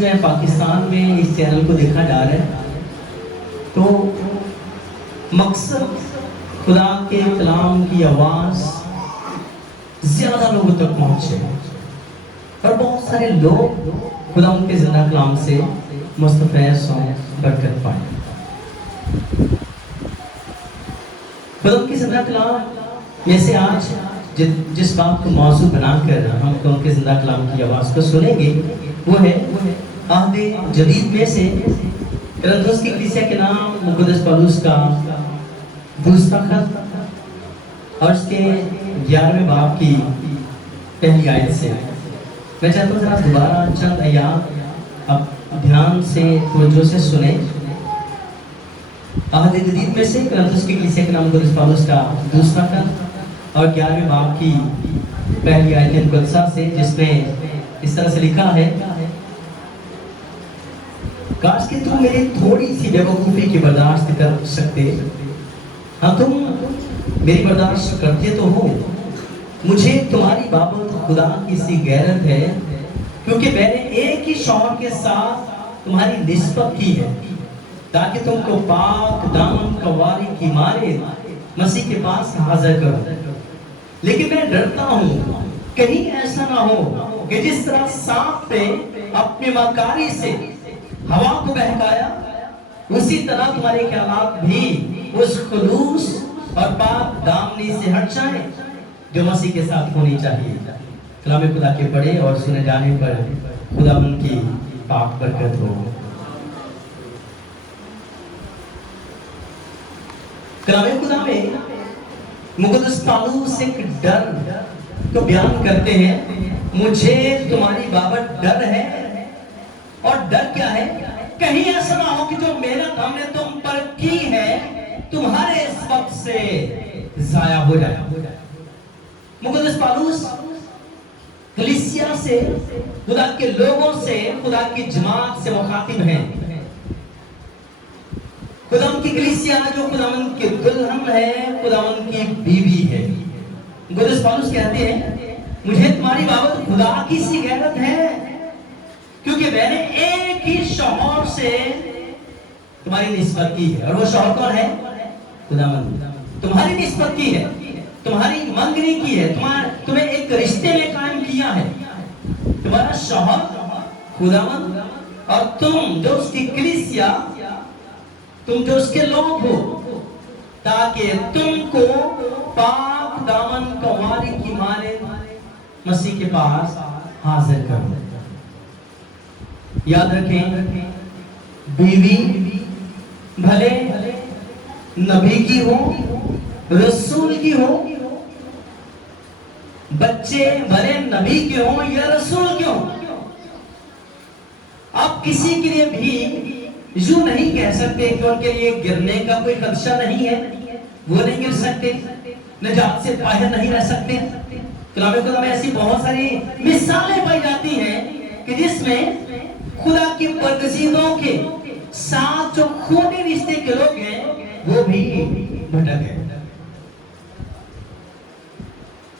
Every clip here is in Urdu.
میں پاکستان میں اس چینل کو دیکھا جا رہا ہے تو مقصد خدا کے کلام کی آواز زیادہ لوگوں تک پہنچے اور بہت سارے لوگ خدا ان کے زندہ کلام سے مستفیض ہوں، برکت پائیں۔ خدا ان کے زندہ کلام میں سے آج جس بات کو موضوع بنا کر ہم خدا ان کے زندہ کلام کی آواز کو سنیں گے وہ ہے عہد جدید میں سے کرنتھوس کی کلیسیا کے نام مقدس پولس کا دوسرا خط اور اس کے 11ویں باب کی پہلی آیت سے۔ میں چاہتا ہوں ذرا دوبارہ چند آیات اب دھیان سے توجہ سے سنیں۔ عہد جدید میں سے کرنتھوس کی کلیسیا کے نام مقدس پولس کا دوسرا خط اور 11ویں باب کی پہلی آیت مقدسہ سے، جس میں اس طرح سے لکھا ہے، کاش کہ تم میری تھوڑی سی بے وقوفی کی برداشت کر سکتے۔ ہاں تم میری برداشت کرتے تو ہو، مجھے تمہاری بابت خدا کی سی غیرت ہے کیونکہ میں نے ایک ہی شوہر کے ساتھ تمہاری نسبت کی ہے تاکہ تم کو پاک دامن کنواری کی مارے مسیح کے پاس حاضر کرو۔ لیکن میں ڈرتا ہوں کہیں ایسا نہ ہو کہ جس طرح سانپ نے اپنی مکاری سے ہوا کو بہکایا، اسی طرح تمہارے خیالات بھی اس خلوص اور پاک دامنی سے ہٹ جائیں جو مسیح کے ساتھ ہونی چاہیے۔ کلام خدا کے پڑھے اور سنے جانے پر خدا ان کی پاک برکت ہو۔ کلام خدا میں مقدس پولس ایک ڈر کو بیان کرتے ہیں، مجھے تمہاری بابت ڈر ہے۔ اور ڈر کیا ہے؟ کہیں ایسا نہ ہو کہ جو محنت ہم نے تم پر کی ہے تمہارے اس وقت سے ضائع ہو جائے۔ مقدس پولس کلیسیا سے، خدا کے لوگوں سے، خدا کی جماعت سے مخاطب ہیں۔ خداوند کی کلیسیا جو خداوند کی دلہن ہے، خداوند کی بیوی ہے۔ مقدس پولس کہتے ہیں مجھے تمہاری بابت خدا کی سی غیرت ہے کیونکہ میں نے ایک ہی شوہر سے تمہاری نسبت کی ہے، اور وہ شوہر کون ہے؟ خداوند۔ تمہاری نسبت کی ہے، تمہاری منگنی کی ہے، تمہیں ایک رشتے میں قائم کیا ہے۔ تمہارا شوہر خداوند اور تم جو اس کی کلیسیا، تم جو اس کے لوگ ہو، تاکہ تم کو پاک دامن کنواری کی مارے مسیح کے پاس حاضر کرو۔ یاد رکھیں بیوی بھلے نبی کی ہو، رسول کی ہو، بچے بھلے نبی کے ہوں یا رسول کے ہوں، آپ کسی کے لیے بھی یوں نہیں کہہ سکتے کہ ان کے لیے گرنے کا کوئی خدشہ نہیں ہے، وہ نہیں گر سکتے، نجات سے باہر نہیں رہ سکتے۔ کلام خدا میں ایسی بہت ساری مثالیں پائی جاتی ہیں کہ جس میں خدا کی برگزیدوں کے ساتھ جو خونی رشتے کے لوگ ہیں وہ بھی بھٹک گئے۔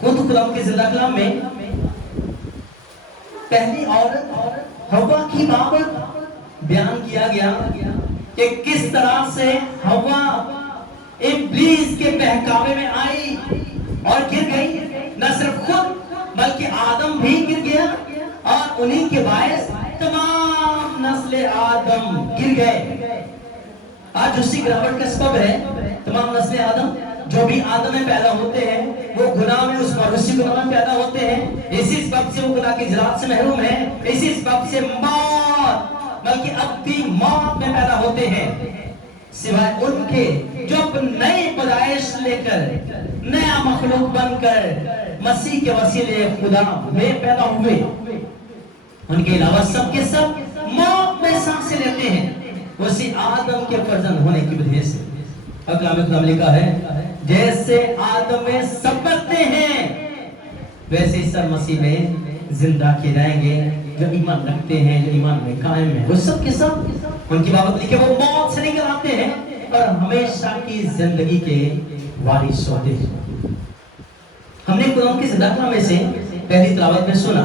خود خدا کے زندہ کلام میں پہلی عورت حوا کی بابت بیان کیا گیا کہ کس طرح سے حوا ابلیس کے بہکاوے میں آئی اور گر گئی۔ نہ صرف خود بلکہ آدم بھی گر گیا اور انہی کے باعث تمام نسل آدم گر گئے۔ آج اسی گراوٹ کا سبب ہے تمام نسل آدم جو بھی آدم میں پیدا ہوتے ہیں وہ گناہ میں، اس موروثی گناہ میں پیدا ہوتے ہیں۔ اسی سبب سے وہ خدا کی جلال سے محروم ہیں، اسی سبب سے موت بلکہ ابدی موت میں پیدا ہوتے ہیں، سوائے ان کے جو نئی پیدائش لے کر نیا مخلوق بن کر مسیح کے وسیلے خدا میں پیدا ہوئے۔ ان کے علاوہ سب کے سب موت میں سانسیں لیتے ہیں اسی آدم کے فرزند ہونے کی وجہ سے۔ اور کلام خدا میں لکھا ہے جیسے آدم میں سب مرتے ہیں ویسے سب مسیح میں زندہ کیے جائیں گے۔ جو ایمان رکھتے ہیں، جو ایمان میں قائم ہیں، وہ سب کے سب ان کی بابت لکھے وہ موت سے نکل آتے ہیں اور ہمیشہ کی زندگی کے وارث ہوتے ہیں۔ ہم نے قرآن کی زندہ کلام میں سے پہلی تلاوت میں سنا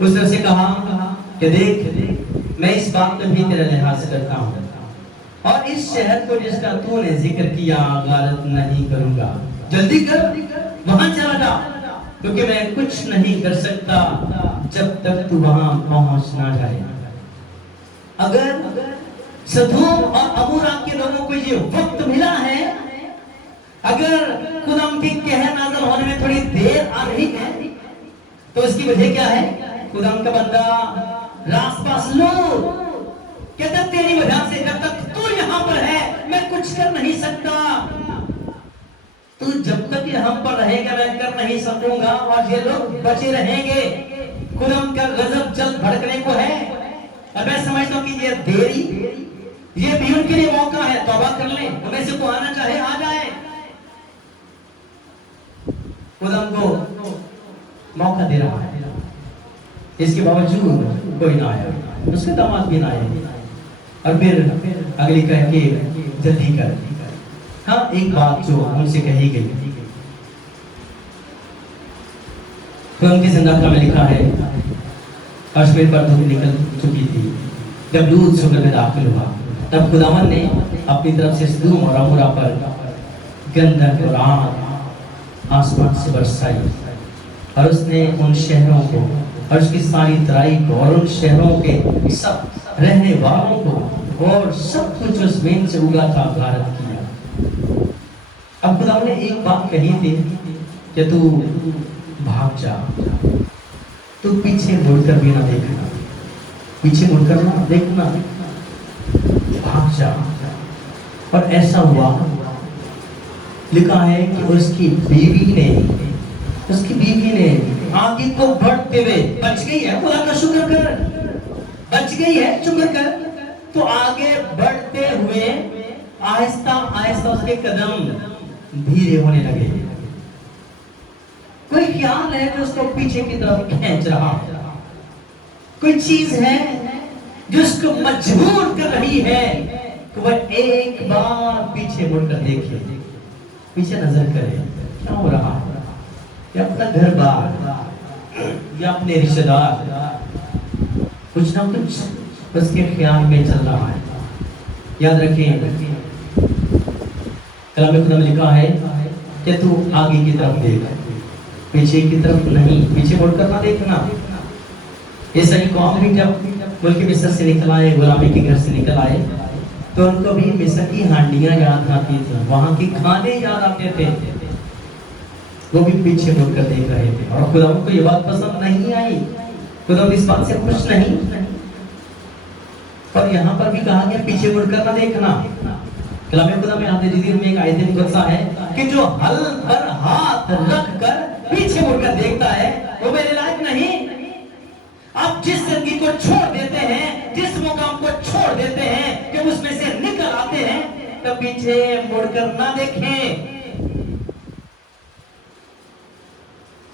اس نے اسے کہا کہ دیکھ میں اس بات میں بھی تیرا لحاظ کرتا ہوں اور اس شہر کو جس کا تو نے ذکر کیا غارت نہیں کروں گا، جلدی کر وہاں چلا جا، کیونکہ میں کچھ نہیں کر سکتا جب تک تو وہاں پہنچ نہ جائے۔ اگر سدوم اور عمورہ کے لوگوں کو یہ وقت ملا ہے، اگر خدا کے قہر نازل ہونے میں تھوڑی دیر آ رہی ہے، تو اس کی وجہ کیا ہے؟ خدا کا بندہ راس پاس لوٹ کہتا تیری وجہ سے جب تک تو یہاں پر ہے میں کچھ کر نہیں سکتا، تو جب تک یہاں پر رہے گا میں کر نہیں سکوں گا، اور یہ لوگ بچے رہیں گے۔ خدا کا غضب جلد بھڑکنے کو ہے، اور میں سمجھتا ہوں کہ یہ دیری یہ بھی ان کے لیے موقع ہے، توبہ کر لیں، ہمیں سے کو آنا چاہے آ جائے۔ خدا کو موقع دے رہا ہے، اس کے باوجود کوئی نہ آیا، اس کے داماد بھی نہ آئے، اور پھر اگلی کہہ کے جلدی کر۔ ہاں ایک بات جو ان سے کہی گئی تو ان کی زندگی میں لکھا ہے، کشمیر پر دھوپ نکل چکی تھی جب لوط شہر میں داخل ہوا، تب خداوند نے اپنی طرف سے سدوم اور عمورہ پر گندھک اور آگ آسمان سے برسائی، اور اس نے ان شہروں کو اور اس کی ساری ترائی کو اور ان شہروں کے سب رہنے والوں کو اور سب کچھ اس زمین سے اگا تھا غارت کیا۔ اب خدا نے ایک بات کہی تھی کہ تو بھاگ جا، تو پیچھے مڑ کر بھی نہ دیکھنا، پیچھے مڑ کر نہ دیکھنا، بھاگ جا۔ اور ایسا ہوا، لکھا ہے کہ اس کی بیوی نے آگے کو بڑھتے ہوئے بچ گئی ہے، خدا کا شکر کر، بچ گئی ہے، شکر کر، تو آگے بڑھتے ہوئے آہستہ آہستہ اس کے قدم دھیرے ہونے لگے۔ کوئی خیال ہے کہ اس کو پیچھے کی طرف کھینچ رہا، کوئی چیز ہے جو اس کو مجبور کر رہی ہے کہ وہ ایک بار پیچھے مڑ کر دیکھے، پیچھے نظر کرے کیا ہو رہا ہے، یا اپنا گھر بار یا اپنے رشتہ دار، کچھ نہ کچھ اس کے خیال میں چل رہا ہے۔ یاد رکھیں کلام خدا میں لکھا ہے کہ تو آگے کی طرف دیکھ، پیچھے کی طرف نہیں، پیچھے مڑ کر نہ دیکھنا۔ عیسائی قوم بھی جب ملک مصر سے نکل آئے، غلامی کے گھر سے نکل آئے، تو ان کو بھی مصر کی ہانڈیاں یاد آتی تھیں، وہاں کے کھانے یاد آتے تھے، وہ بھی پیچھے مڑ کر دیکھ رہے تھے، اور خدا کو یہ بات پسند نہیں آئی، خدا اس بات سے خوش نہیں۔ اور یہاں پر بھی کہا گیا پیچھے مڑ کر نہ دیکھنا۔ کلام خدا میں عہد جدید میں ایک آیت مقدسہ ہے کہ جو حل پر ہاتھ رکھ کر پیچھے مڑ کر دیکھتا ہے وہ میرے لائق نہیں۔ آپ جس زندگی کو چھوڑ دیتے ہیں، جس مقام کو چھوڑ دیتے ہیں کہ اس میں سے نکل آتے ہیں، تو پیچھے مڑ کر نہ دیکھیں۔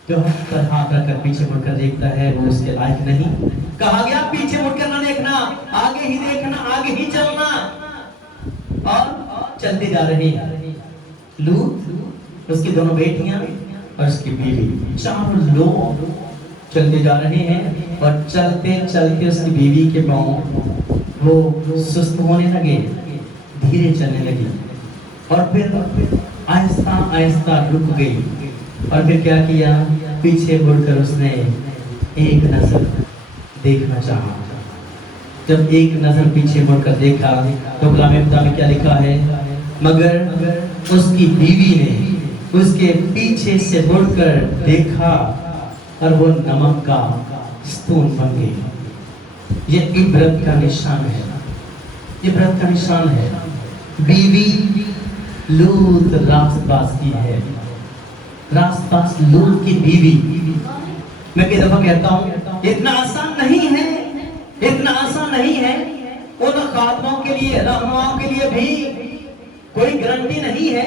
جو حل پر ہاتھ رکھ کر پیچھے مڑ کر دیکھتا ہے وہ اس کے لائق نہیں۔ کہا گیا پیچھے مڑ کر نہ دیکھنا، آگے ہی دیکھنا، آگے ہی چلنا۔ اور چلتے جا رہے ہیں، لوط، اس کی دونوں بیٹیاں اور اس کی بیوی، چار لوگ چلتے جا رہے ہیں، اور چلتے چلتے اس کی بیوی کے پاؤں وہ سست ہونے لگے، دھیرے چلنے لگی، اور پھر آہستہ آہستہ رک گئی، اور پھر کیا کیا؟ پیچھے مڑ کر اس نے ایک نظر دیکھنا چاہا۔ جب ایک نظر پیچھے مڑ کر دیکھا تو کلام خدا میں کیا لکھا ہے؟ مگر اس کی بیوی نے اس کے پیچھے سے مڑ کر دیکھا اور وہ نمک کا ستون بن گئی۔ یہ عبرت کا نشان ہے، عبرت کا نشان ہے۔ بیوی لوط راست باز کی ہے، راست باز لوط کی بیوی۔ میں کئی دفعہ کہتا ہوں اتنا آسان نہیں ہے، اتنا آسان نہیں ہے۔ ان خاتموں کے لیے، رہنماؤں کے لیے بھی کوئی گارنٹی نہیں ہے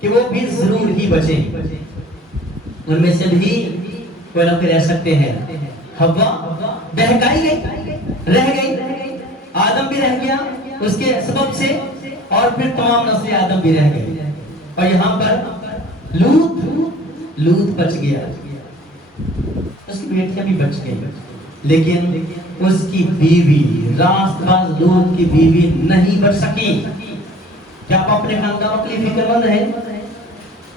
کہ وہ بھی ضرور ہی بچے، ان میں سے بھی کوئی نہ کوئی رہ سکتے ہیں۔ حوا بہکائی گئی، رہ گئی، آدم بھی رہ گیا اس کے سبب سے، اور پھر تمام نسل آدم بھی رہ گئی، اور یہاں پر لوط بچ گیا۔ اس کی بیٹیاں بھی بچ گئی، لیکن اس کی بیوی راست باز لوط کی بیوی نہیں بچ سکی۔ کیا آپ اپنے خاندانوں کے لیے فکر مند ہیں؟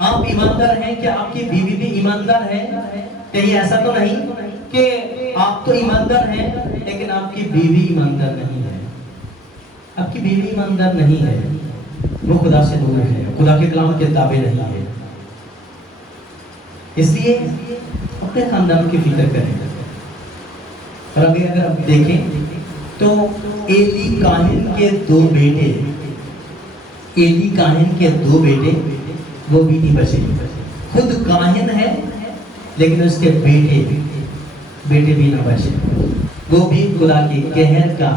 آپ ایماندار ہیں؟ کیا آپ کی بیوی بھی ایماندار ہے؟ کہیں ایسا تو نہیں کہ آپ تو ایماندار ہیں لیکن آپ کی بیوی ایماندار نہیں ہے؟ آپ کی بیوی ایماندار نہیں ہے، وہ خدا سے دور ہے، خدا کے کلام کے تابع نہیں ہے۔ اس لیے اپنے خاندان کی فکر کریں۔ اور ابھی اگر آپ دیکھیں تو ایلی کاہن کے دو بیٹے، ایلی کاہن کے دو بیٹے وہ بھی نہیں بچے۔ خود کاہن ہے لیکن اس کے بیٹے بھی نہ بچے، وہ بھی خدا کے قہر کا،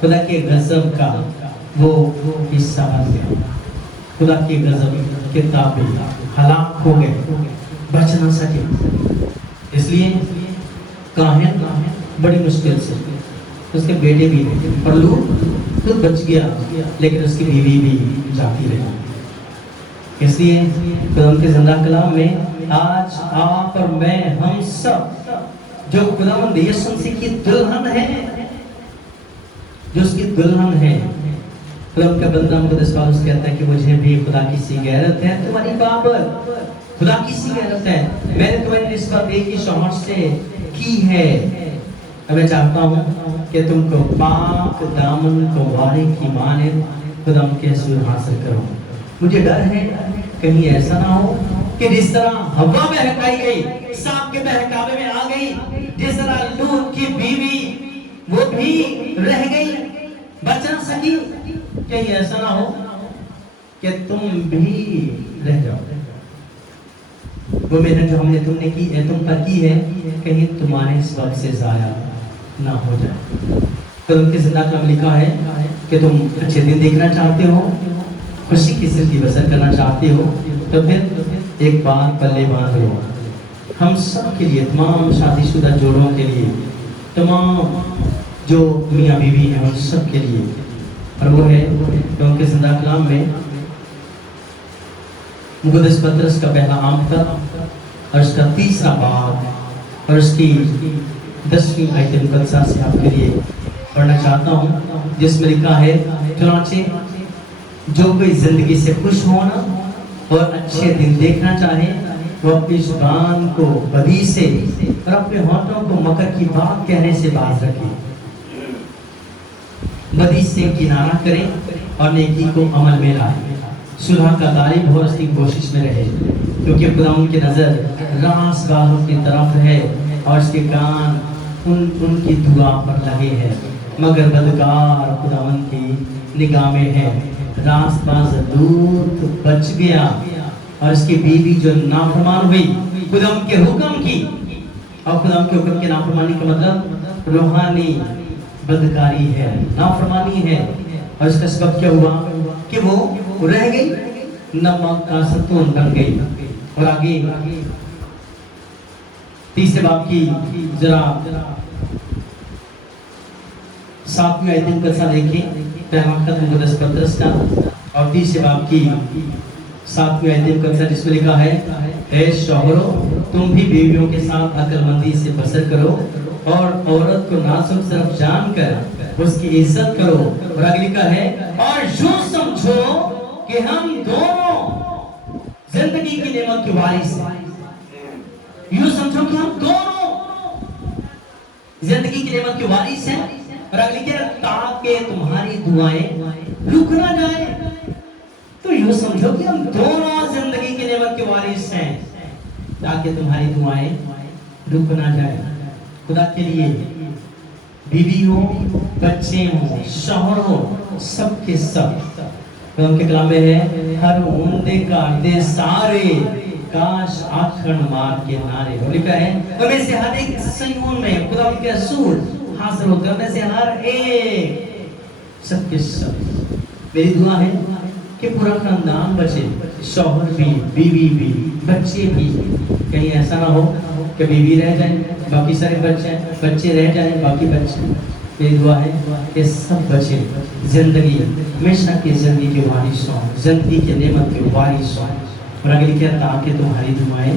خدا کے غضب کا وہ حصہ بن گیا، خدا کے غضب کے تابع ہلاک ہو گئے، بچ نہ سکے۔ اس لیے کاہن بڑی مشکل سے، اس کے بیٹے بھی نہیں، اور لوط خود بچ گیا لیکن اس کی بیوی بھی جاتی رہی۔ اس لیے خدا کے زندہ کلام میں آج آپ اور میں، ہم سب جو خداوند یسوع مسیح کی دلہن ہے، جو اس کی دلہن ہے، خدا کا بندہ مقدس پالوس کہتا ہے کہ مجھے بھی خدا کی سی غیرت ہے تمہاری بابت، خدا کی سی غیرت ہے، میں نے تمہیں نسبت ایک ہی شوہر سے کی ہے۔ میں چاہتا ہوں کہ تم کو پاک دامن کو واری کی مانند خدا کے حضور حاصل کرو۔ مجھے ڈر ہے کہیں ایسا نہ ہو کہ جس طرح ہوا بہکائی گئی، سانپ کے بہکاوے میں آ گئی، جس طرح لوط کی بیوی وہ بھی رہ گئی، بچ نہ سکی، کہیں ایسا نہ ہو کہ تم بھی رہ جاؤ۔ وہ محنت جو تم نے کی ہے، تم پر کی ہے، کہیں تمہارے اس وقت سے ضائع نہ ہو جائے۔ تو ان کی زندہ کلام لکھا ہے کہ تم اچھے دن دیکھنا چاہتے ہو، خوشی کی زندگی بسر کرنا چاہتے ہو، تو پھر ایک بات پلے باندھ لو۔ ہم سب کے لیے، تمام شادی شدہ جوڑوں کے لیے، تمام جو میاں بیوی ہیں ان سب کے لیے، اور وہ ہے کہ ان کے زندہ کلام میں مقدس پطرس کا پہلا عام تھا اور اس کا 3 باب اور اس کی 10ویں آیت مقدسہ سے آپ کے لیے پڑھنا چاہتا ہوں، جس میں لکھا ہے چنانچہ جو کوئی زندگی سے خوش ہونا اور اچھے دن دیکھنا چاہے وہ اپنی زبان کو بدی سے اور اپنے ہونٹوں کو مکر کی بات کہنے سے باز رکھے، بدی سے کنارہ کرے اور نیکی کو عمل میں لائے، صلح کا طالب ہو، اس کی کوشش میں رہے، کیونکہ خدا ان کی نظر راست بازوں کی طرف ہے اور اس کے کان ان کی دعا پر لگے ہیں، مگر بدکار خداوند کی نگاہ میں ہے۔ راست باز لوط بچ گیا اور اس کی بیوی جو نافرمان ہوئی خدا کے حکم کی، اور خدا کے حکم کی نافرمانی کا مطلب روحانی بدکاری ہے، نافرمانی ہے، اور اس کا سبب کیا ہوا کہ وہ رہ گئی، نمک کا ستون بن گئی۔ اور آگے 3 باب کی ذرا 7ویں آیت مقدسہ دیکھیں، پہلا خط مقدس پطرس کا اور 3 باب کی 7ویں آیت مقدسہ، جس میں لکھا ہے اے شوہرو تم بھی بیویوں کے ساتھ عقل مندی سے بسر کرو اور عورت کو نازک صرف جان کر اس کی عزت کرو، اور آگے لکھا ہے اور یوں سمجھو کہ ہم دونوں زندگی کی نعمت کے وارث ہیں، یوں سمجھو کہ ہم دونوں زندگی کی نعمت کے وارث ہیں، اور آگے لکھا ہے تاکہ تمہاری دعائیں رک نہ جائیں۔ تو یوں سمجھو کہ ہم دونوں زندگی کی نعمت کے وارث ہیں تاکہ تمہاری دعائیں رک نہ جائیں۔ خدا کے لیے بیوی ہو، بچے ہوں، شوہر ہو، سب کے سب ان کے کلام میں ہے ہر اوندے کاٹے سارے کاش آکھن مار کے نعرے، وہ لکھا ہے ان میں سے ہر ایک سیون میں خدا کے رسول حاضر ہوتے ہیں، ان میں سے ہر ایک، سب کے سب۔ میری دعا ہے کہ پورا خاندان بچے، شوہر بھی، بیوی بھی، بچے بھی، کہیں ایسا نہ ہو کہ بیوی رہ جائیں باقی سارے بچے، بچے رہ جائیں باقی بچے۔ میری دعا ہے کہ سب بچے زندگی ہمیشہ کی زندگی کے وارث ہوں، زندگی کے نعمت کے وارث ہوں، اور آگے لکھا تاکہ تمہاری دعائیں